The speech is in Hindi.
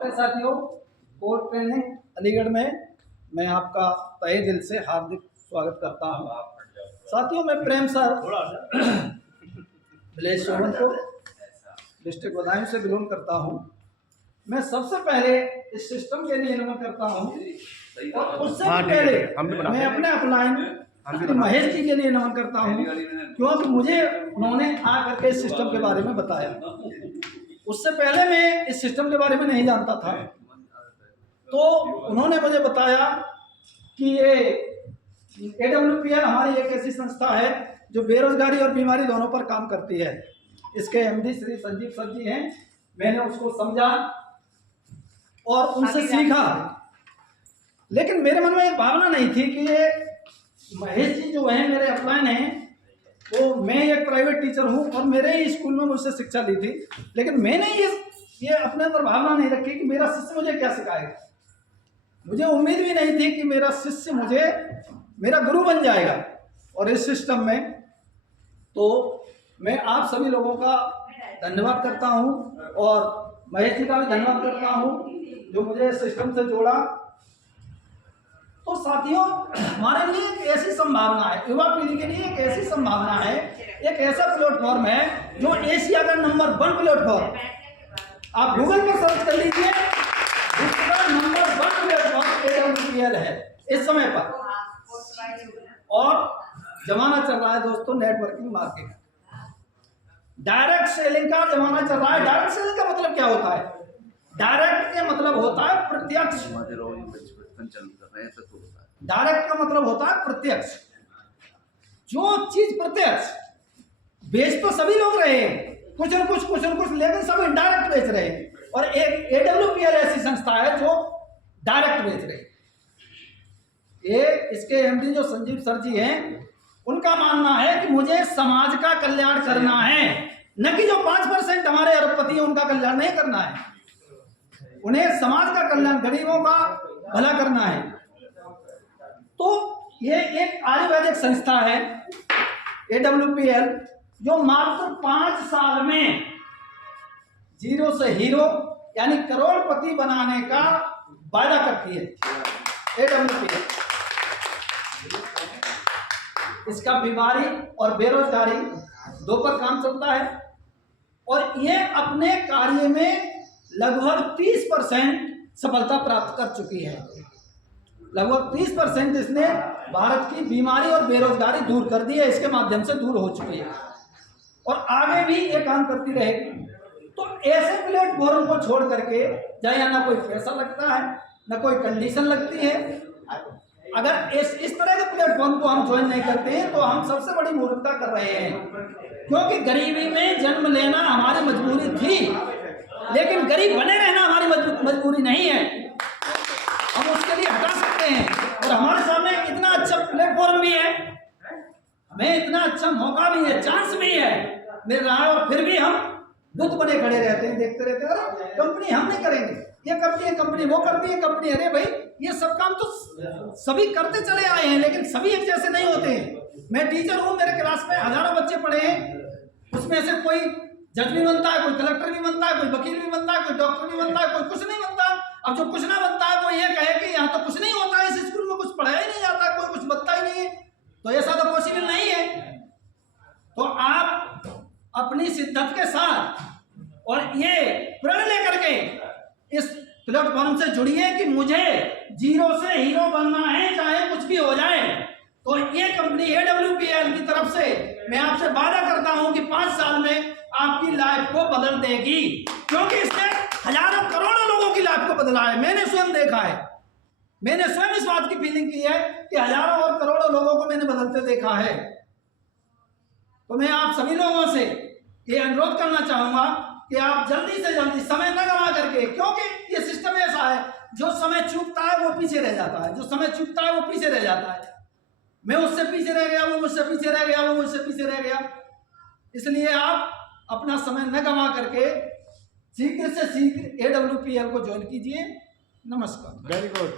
साथियों, कोर ट्रेनिंग अलीगढ़ में मैं आपका तहे दिल से हार्दिक स्वागत करता हूं। साथियों, मैं प्रेम sir village Somanpur district Badaun से बिलोंग करता हूं। मैं सबसे पहले इस सिस्टम के लिए नमन करता हूं और उससे पहले मैं अपने अपलाइन महेश जी के लिए नमन करता हूं, क्योंकि मुझे उन्होंने आकर के इस सिस्टम के बारे में बताया। उससे पहले मैं इस सिस्टम के बारे में नहीं जानता था, तो उन्होंने मुझे बताया कि ये AWPL हमारी एक ऐसी संस्था है जो बेरोजगारी और बीमारी दोनों पर काम करती है। इसके MD श्री संजीव सर जी हैं। मैंने उसको समझा और उनसे सीखा, लेकिन मेरे मन में एक भावना नहीं थी कि ये महेश जी जो है मेरे अपलाइन हैं, तो मैं एक प्राइवेट टीचर हूं और मेरे ही स्कूल में मुझसे शिक्षा ली थी, लेकिन मैंने ये अपने अंदर भावना नहीं रखी कि मेरा शिष्य मुझे क्या सिखाएगा। मुझे उम्मीद भी नहीं थी कि मेरा शिष्य मुझे मेरा गुरु बन जाएगा। और इस सिस्टम में तो मैं आप सभी लोगों का धन्यवाद करता हूं और महेश जी का भी धन्यवाद करता हूं जो मुझे सिस्टम से जोड़ा। तो साथियों, हमारे लिए एक ऐसी संभावना है, युवा पीढ़ी के लिए एक ऐसी संभावना है, एक ऐसा प्लेटफॉर्म है जो एशिया का नंबर 1 प्लेटफॉर्म, आप गूगल पर सर्च कर लीजिए, इसका नंबर 1 प्लेटफॉर्म AWPL है इस समय पर। और जमाना चल रहा है दोस्तों नेटवर्किंग मार्केटिंग, डायरेक्ट सेलिंग का जमाना चल रहा है। डायरेक्ट सेलिंग का मतलब क्या होता है? डायरेक्ट के मतलब होता है प्रत्यक्ष, डायरेक्ट का मतलब होता है प्रत्यक्ष। जो चीज प्रत्यक्ष बेच तो सभी लोग रहे हैं, कुछ न कुछ, लेकिन सब इनडायरेक्ट बेच रहे हैं। और एक AWPL ऐसी संस्था है जो डायरेक्ट बेच रही है। ये इसके MD जो संजीव सर जी हैं, उनका मानना है कि मुझे समाज का कल्याण करना है, न कि जो 5% हमारे अरबपति हैं उनका कल्याण नहीं करना है। उन्हें समाज का कल्याण, गरीबों का भला करना है। तो ये एक आयुर्वेदिक संस्था है AWPL, जो मात्र 5 साल में जीरो से हीरो यानी करोड़पति बनाने का वायदा करती है AWPL। इसका बीमारी और बेरोजगारी दो पर काम चलता है और ये अपने कार्य में लगभग 30% सफलता प्राप्त कर चुकी है। लगभग 30% इसने भारत की बीमारी और बेरोजगारी दूर कर दी है, इसके माध्यम से दूर हो चुकी है और आगे भी ये काम करती रहेगी। तो ऐसे प्लेटफॉर्म को छोड़ करके, जहाँ ना कोई पैसा लगता है ना कोई कंडीशन लगती है, अगर इस तरह के प्लेटफॉर्म को हम ज्वाइन नहीं करते हैं तो हम सबसे बड़ी मूर्खता कर रहे हैं। क्योंकि गरीबी में जन्म लेना हमारी मजबूरी थी, लेकिन गरीब बने रहना हमारी मजबूरी नहीं है। हम उसके लिए हटा सकते हैं और हमारे सामने इतना अच्छा प्लेटफॉर्म भी है, हमें इतना अच्छा मौका भी है, चांस भी है मिल रहा है, और फिर भी हम बुत बने खड़े रहते हैं, देखते रहते हैं अरे कंपनी हम नहीं करेंगे, ये करती है कंपनी, वो करती है कंपनी। अरे भाई, ये सब काम तो सभी करते चले आए हैं, लेकिन सभी एक जैसे नहीं होते हैं। मैं टीचर हूँ, मेरे क्लास में हजारों बच्चे पढ़े हैं, उसमें से कोई जज भी बनता है, कोई कलेक्टर भी बनता है, कोई वकील भी बनता है, कोई डॉक्टर भी बनता है, कोई कुछ नहीं बनता। अब जो कुछ ना बनता है वो ये कहे कि यहाँ तो कुछ नहीं होता है, इस स्कूल में कुछ पढ़ाया ही नहीं जाता, कोई कुछ बनता ही नहीं है, तो ऐसा तो पॉसिबल नहीं है। तो आप अपनी शिद्दत के साथ और ये प्रण लेकर के इस प्लेटफॉर्म से जुड़िए कि मुझे जीरो से हीरो बनना है, चाहे कुछ भी हो जाए। तो ये कंपनी AWPL की तरफ से मैं आपसे वादा करता हूं कि 5 साल में आपकी लाइफ को बदल देगी, क्योंकि इसने हजारों करोड़ों लोगों की लाइफ को बदला है। मैंने स्वयं देखा है, मैंने स्वयं इस बात की फीलिंग की है कि हजारों और करोड़ों लोगों को मैंने बदलते देखा है। तो मैं आप सभी लोगों से ये अनुरोध करना चाहूंगा कि आप जल्दी से जल्दी समय न गंवा करके, क्योंकि ये सिस्टम ऐसा है, जो समय चूकता है वो पीछे रह जाता है, जो समय चूकता है वो पीछे रह जाता है। मैं उससे पीछे रह गया, वो मुझसे पीछे रह गया, वो मुझसे पीछे रह गया। इसलिए आप अपना समय न गंवा करके शीघ्र से शीघ्र AWPL को ज्वाइन कीजिए। नमस्कार। Very good.